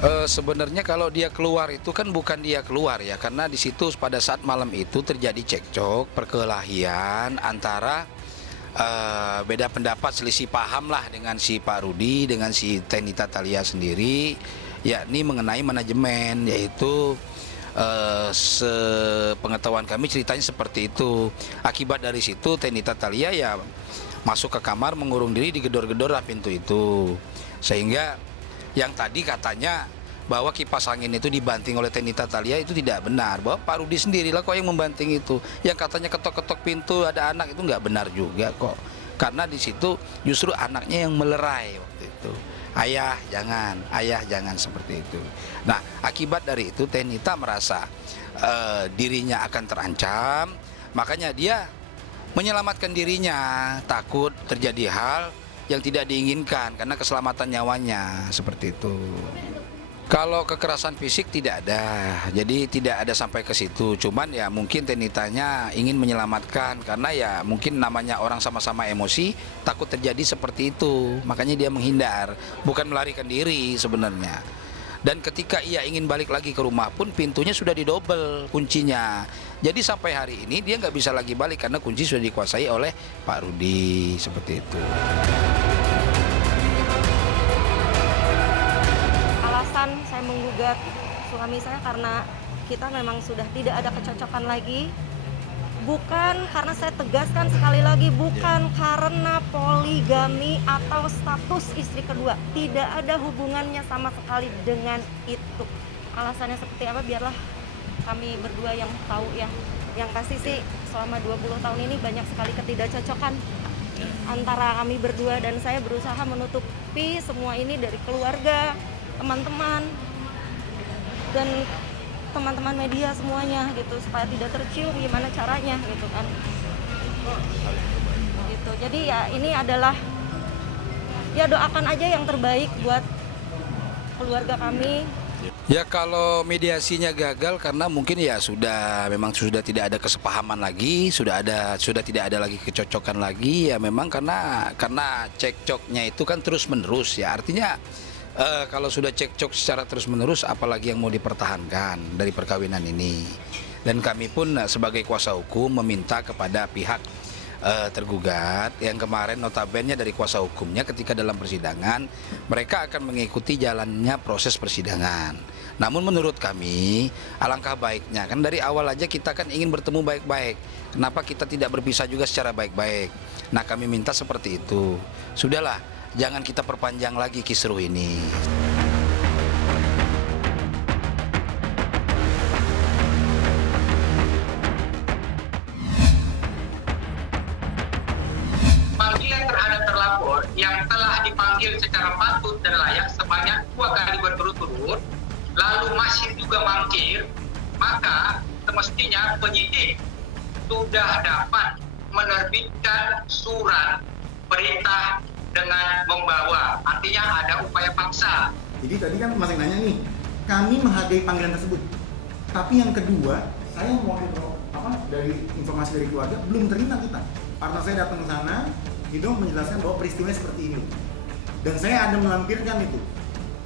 Sebenarnya kalau dia keluar itu kan bukan dia keluar ya, karena di situ pada saat malam itu terjadi cekcok, perkelahian antara beda pendapat, selisih paham lah dengan si Pak Rudi dengan si Tenita Thalia sendiri, yakni mengenai manajemen, yaitu sepengetahuan kami ceritanya seperti itu. Akibat dari situ Tenita Thalia ya masuk ke kamar, mengurung diri, digedor-gedor pintu itu, sehingga yang tadi katanya bahwa kipas angin itu dibanting oleh Tenita Thalia itu tidak benar, bahwa Pak Rudi sendirilah kok yang membanting itu. Yang katanya ketok-ketok pintu ada anak itu nggak benar juga kok, karena di situ justru anaknya yang melerai waktu itu. Ayah jangan seperti itu. Nah, akibat dari itu Tenita merasa dirinya akan terancam, makanya dia menyelamatkan dirinya, takut terjadi hal yang tidak diinginkan karena keselamatan nyawanya, seperti itu. Kalau kekerasan fisik tidak ada, jadi tidak ada sampai ke situ. Cuman ya mungkin Tenitanya ingin menyelamatkan, karena ya mungkin namanya orang sama-sama emosi, takut terjadi seperti itu, makanya dia menghindar, bukan melarikan diri sebenarnya. Dan ketika ia ingin balik lagi ke rumah pun pintunya sudah didobel kuncinya. Jadi sampai hari ini dia nggak bisa lagi balik karena kunci sudah dikuasai oleh Pak Rudi, seperti itu. Alasan saya menggugat suami saya karena kita memang sudah tidak ada kecocokan lagi. Bukan, karena saya tegaskan sekali lagi, bukan karena poligami atau status istri kedua. Tidak ada hubungannya sama sekali dengan itu. Alasannya seperti apa biarlah kami berdua yang tahu ya. Yang pasti sih selama 20 tahun ini banyak sekali ketidakcocokan antara kami berdua, dan saya berusaha menutupi semua ini dari keluarga, teman-teman, dan teman-teman media semuanya gitu, supaya tidak tercium gimana caranya gitu kan. Gitu. Jadi ya ini adalah ya doakan aja yang terbaik buat keluarga kami. Ya kalau mediasinya gagal karena mungkin ya memang sudah tidak ada kesepahaman lagi, sudah tidak ada lagi kecocokan lagi, ya memang karena cekcoknya itu kan terus menerus ya, artinya kalau sudah cekcok secara terus-menerus, apalagi yang mau dipertahankan dari perkawinan ini. Dan kami pun sebagai kuasa hukum meminta kepada pihak tergugat yang kemarin notabene dari kuasa hukumnya ketika dalam persidangan mereka akan mengikuti jalannya proses persidangan. Namun menurut kami alangkah baiknya, kan dari awal aja kita kan ingin bertemu baik-baik, kenapa kita tidak berpisah juga secara baik-baik. Nah kami minta seperti itu, sudahlah jangan kita perpanjang lagi kisruh ini. Panggilan terhadap terlapor yang telah dipanggil secara patut dan layak sebanyak 2 kali berturut-turut, lalu masih juga mangkir, maka semestinya penyidik sudah dapat menerbitkan surat perintah dengan membawa, artinya ada upaya paksa. Jadi tadi kan Mas yang nanya nih, kami menghargai panggilan tersebut. Tapi yang kedua, saya mau dari informasi dari keluarga belum terima kita. Partner saya datang ke sana, menjelaskan bahwa peristiwanya seperti ini. Dan saya ada melampirkan itu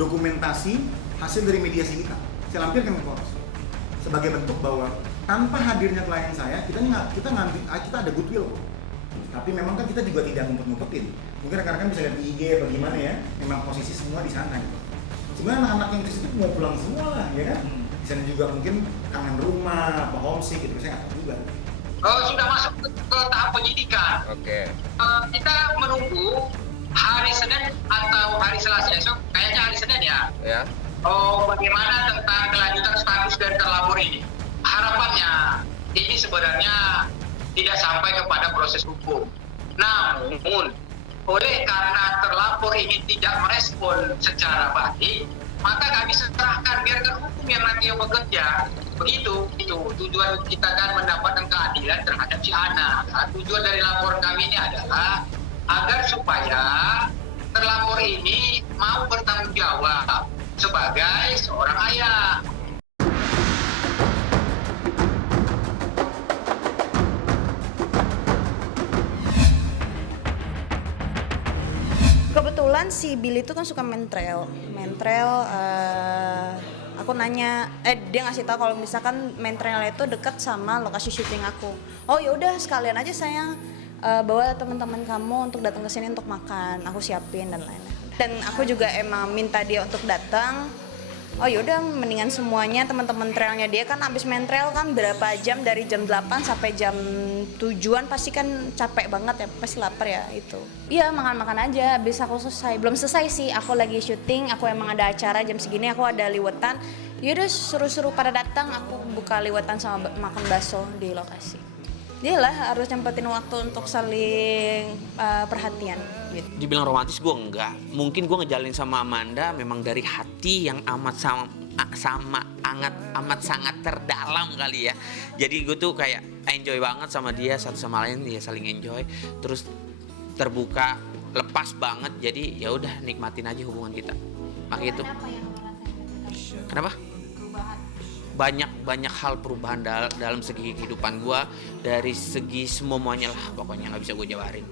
dokumentasi hasil dari mediasi kita. Saya lampirkan ke Polres sebagai bentuk bahwa tanpa hadirnya klien saya, kita ada goodwill. Tapi memang kan kita juga tidak ngumpet-ngumpetin. Mungkin rekan-rekan bisa lihat di IG apa gimana ya, memang posisi semua di sana gitu. Sebenarnya anak-anak yang di situ mau pulang semua lah, ya kan? Di sana juga mungkin kangen rumah, apa homesick gitu, saya nggak tahu juga. Sudah masuk ke tahap penyidikan. Oke. Kita menunggu hari Senin atau hari Selasa esok, kayaknya hari Senin ya. Ya. Bagaimana tentang kelanjutan status dari terlapor ini? Harapannya ini sebenarnya tidak sampai kepada proses hukum. Namun, oleh karena terlapor ini tidak merespon secara baik, maka kami serahkan, biarkan hukum yang nanti yang bekerja. Begitu, itu tujuan kita kan mendapatkan keadilan terhadap si anak. Tujuan dari laporan kami ini adalah agar supaya terlapor ini mau bertanggung jawab sebagai seorang ayah. Kebetulan kebetulan si Billy itu kan suka main trail. Aku nanya, dia ngasih tahu kalau misalkan main trail itu dekat sama lokasi syuting aku. Oh ya udah sekalian aja saya bawa teman-teman kamu untuk datang ke sini untuk makan. Aku siapin dan lain-lain. Dan aku juga emang minta dia untuk datang. Oh yaudah mendingan semuanya teman-teman trailnya dia kan habis main trail kan berapa jam dari jam 8 sampai jam 7-an pasti kan capek banget ya, pasti lapar ya itu. Iya makan-makan aja habis aku selesai. Belum selesai sih, aku lagi syuting, aku emang ada acara jam segini, aku ada liwetan. Yaudah suruh-suruh pada datang, aku buka liwetan sama makan bakso di lokasi. Iyalah harus nyempetin waktu untuk saling perhatian gitu. Dibilang romantis gue enggak. Mungkin gue ngejalin sama Amanda memang dari hati yang amat sangat terdalam kali ya. Jadi gue tuh kayak enjoy banget sama dia, satu sama lain ya saling enjoy. Terus terbuka, lepas banget. Jadi ya udah nikmatin aja hubungan kita. Makanya itu. Kenapa? Banyak hal perubahan dalam segi kehidupan gue, dari segi semuanya lah, pokoknya nggak bisa gue jabarin.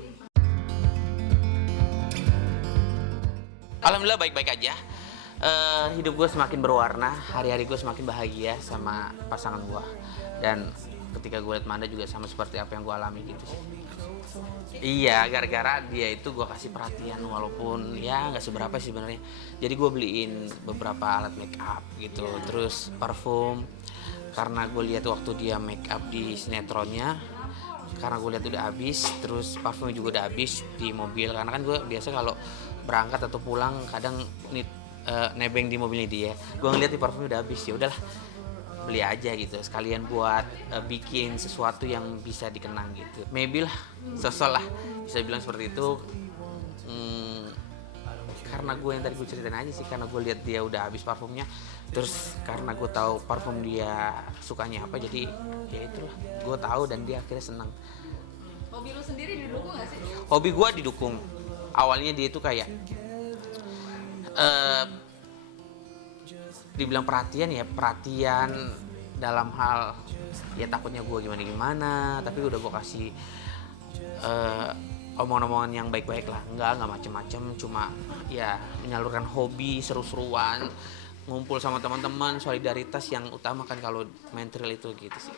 Alhamdulillah baik-baik aja. Hidup gue semakin berwarna, hari-hari gue semakin bahagia sama pasangan gue. Dan ketika gue liat Manda juga sama seperti apa yang gue alami gitu sih. Iya, gara-gara dia itu gue kasih perhatian walaupun ya nggak seberapa sih sebenarnya. Jadi gue beliin beberapa alat make up gitu, terus parfum. Karena gue lihat waktu dia make up di sinetronnya, karena gue lihat udah habis, terus parfumnya juga udah habis di mobil. Karena kan gue biasa kalau berangkat atau pulang kadang nebeng di mobilnya dia. Gue ngeliat di parfumnya udah habis, ya udahlah beli aja gitu, sekalian buat bikin sesuatu yang bisa dikenang gitu. Maybe lah, sosok lah, bisa bilang seperti itu. Karena gue yang tadi gue ceritain aja sih, karena gue lihat dia udah habis parfumnya, terus karena gue tahu parfum dia sukanya apa, jadi ya itulah, gue tahu dan dia akhirnya senang. Hobi lu sendiri didukung gak sih? Hobi gue didukung. Awalnya dia itu kayak dibilang perhatian dalam hal ya takutnya gue gimana, tapi udah gue kasih omongan-omongan yang baik-baik lah, nggak macem-macem, cuma ya menyalurkan hobi, seru-seruan, ngumpul sama teman-teman, solidaritas yang utama kan kalau main trail itu gitu sih.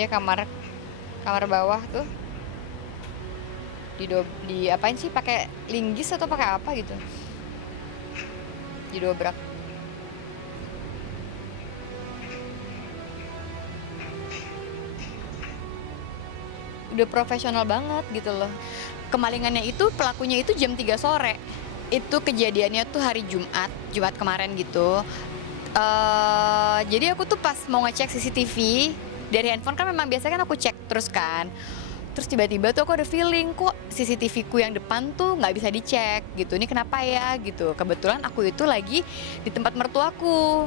Dia kamar bawah tuh di apain sih, pakai linggis atau pakai apa gitu, didobrak. Udah profesional banget gitu loh. Kemalingannya itu, pelakunya itu jam 3 sore. Itu kejadiannya tuh hari Jumat kemarin gitu. Jadi aku tuh pas mau ngecek CCTV dari handphone kan, memang biasanya kan aku cek terus kan. Terus tiba-tiba tuh aku ada feeling kok CCTV ku yang depan tuh nggak bisa dicek gitu. Ini kenapa ya gitu. Kebetulan aku itu lagi di tempat mertuaku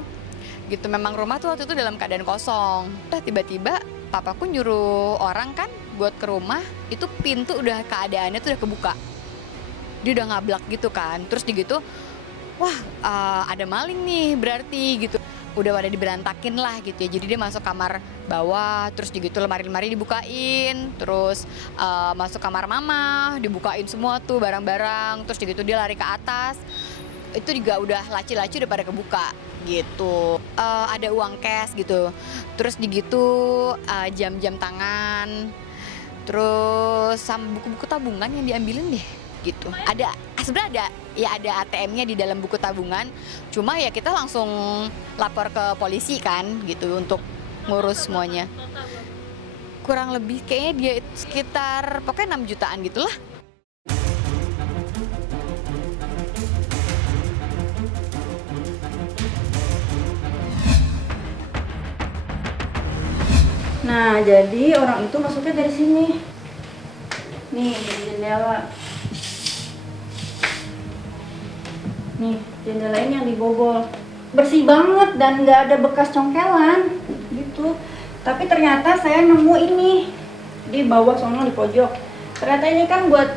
gitu. Memang rumah tuh waktu itu dalam keadaan kosong. Tiba-tiba papaku nyuruh orang kan buat ke rumah, itu pintu udah keadaannya tuh udah kebuka. Dia udah ngablak gitu kan. Terus gitu, wah ada maling nih berarti gitu. Udah pada diberantakin lah gitu ya. Jadi dia masuk kamar bawah, terus gitu lemari-lemari dibukain, terus masuk kamar mama, dibukain semua tuh barang-barang, terus gitu dia lari ke atas. Itu juga udah laci-laci udah pada kebuka gitu. Ada uang cash gitu. Terus gitu jam-jam tangan. Terus sama buku-buku tabungan yang diambilin deh gitu. Sebenarnya ada ya ada ATM-nya di dalam buku tabungan. Cuma ya kita langsung lapor ke polisi kan gitu untuk ngurus semuanya. Kurang lebih kayaknya dia sekitar pokoknya 6 jutaan gitulah. Nah, jadi orang itu masuknya dari sini. Nih, dari jendela. Nih, jendela ini yang dibobol. Bersih banget dan nggak ada bekas congkelan, gitu. Tapi ternyata saya nemu ini di bawah sono di pojok. Ternyata ini kan buat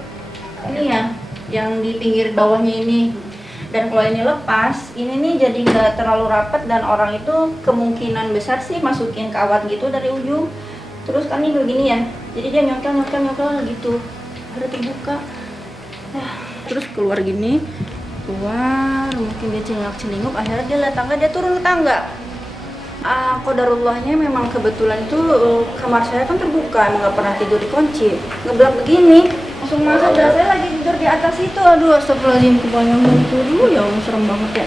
ini ya, yang di pinggir bawahnya ini. Dan kalau ini lepas, ini nih jadi nggak terlalu rapat dan orang itu kemungkinan besar sih masukin kawat gitu dari ujung. Terus kan ini begini ya, jadi dia nyongkel gitu, ada terbuka. Terus keluar gini, mungkin dia celingak-celinguk, akhirnya dia lihat tangga, dia turun ke tangga. Qadarullahnya memang kebetulan itu kamar saya kan terbuka, emang nggak pernah tidur dikunci, ngeblak begini. Langsung masuk dan saya lagi tidur di atas itu. Aduh, astagfirullahaladzim, kebanyakan itu. Aduh, ya Allah, serem banget ya.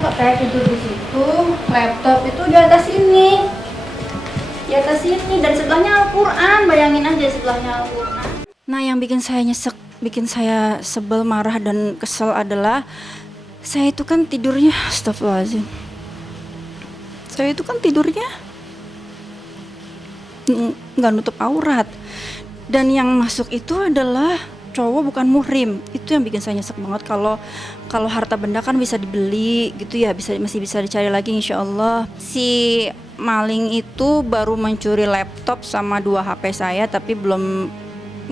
Kok saya tidur di situ, laptop itu di atas ini. Di atas ini, dan sebelahnya Al-Quran. Bayangin aja sebelahnya Al-Quran. Nah, yang bikin saya nyesek, bikin saya sebel, marah, dan kesel adalah saya itu kan tidurnya, astagfirullahaladzim. Saya itu kan tidurnya nggak nutup aurat. Dan yang masuk itu adalah cowok bukan muhrim. Itu yang bikin saya nyesek banget. Kalau harta benda kan bisa dibeli gitu ya, masih bisa dicari lagi insya Allah. Si maling itu baru mencuri laptop sama 2 HP saya, tapi belum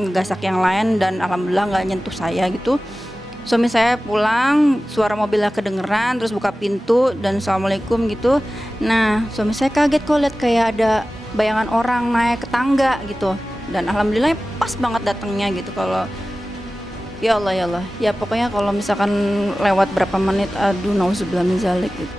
ngegasak yang lain dan alhamdulillah nggak nyentuh saya gitu. Suami saya pulang, suara mobilnya kedengeran, terus buka pintu dan assalamualaikum gitu. Nah, suami saya kaget kok lihat kayak ada bayangan orang naik ke tangga gitu. Dan alhamdulillah pas banget datangnya gitu. Kalau ya Allah ya pokoknya kalau misalkan lewat berapa menit, aduh nauzubillah min zalik gitu.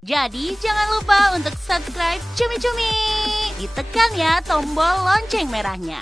Jadi jangan lupa untuk subscribe Cumi Cumi. Ditekan ya tombol lonceng merahnya.